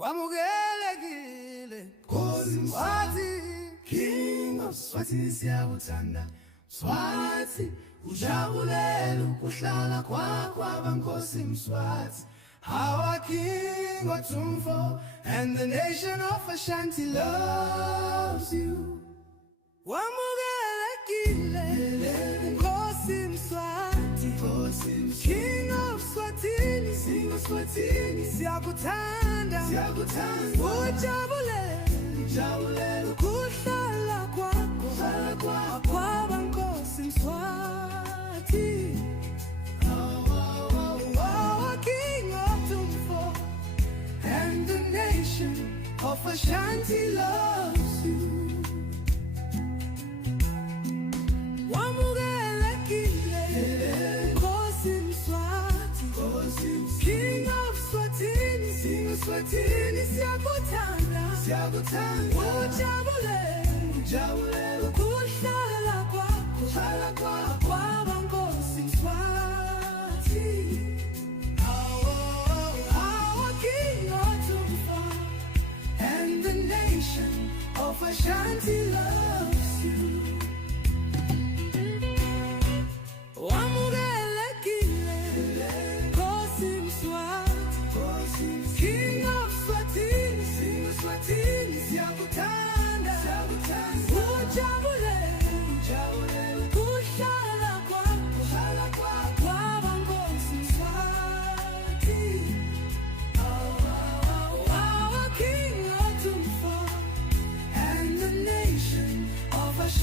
wamukelekile Nkosi Mswati, King of Swati siyakuthanda Mswati, ujabulela ukuhlala kwakho abankosi Mswati. Our King Watumfo and the nation of Ashanti loves you. Wamukelekile Nkosi Mswati, King of Swatini, siyakuthanda ujabulela ukuhlala kwakho kwabankosi Mswati. Our King Watumfo and the nation of Ashanti loves you. Wamukelekile Nkosi Mswati, King of Swatini, siyakuthanda ujabulela ukuhlala kwakho kwabankosi Mswati.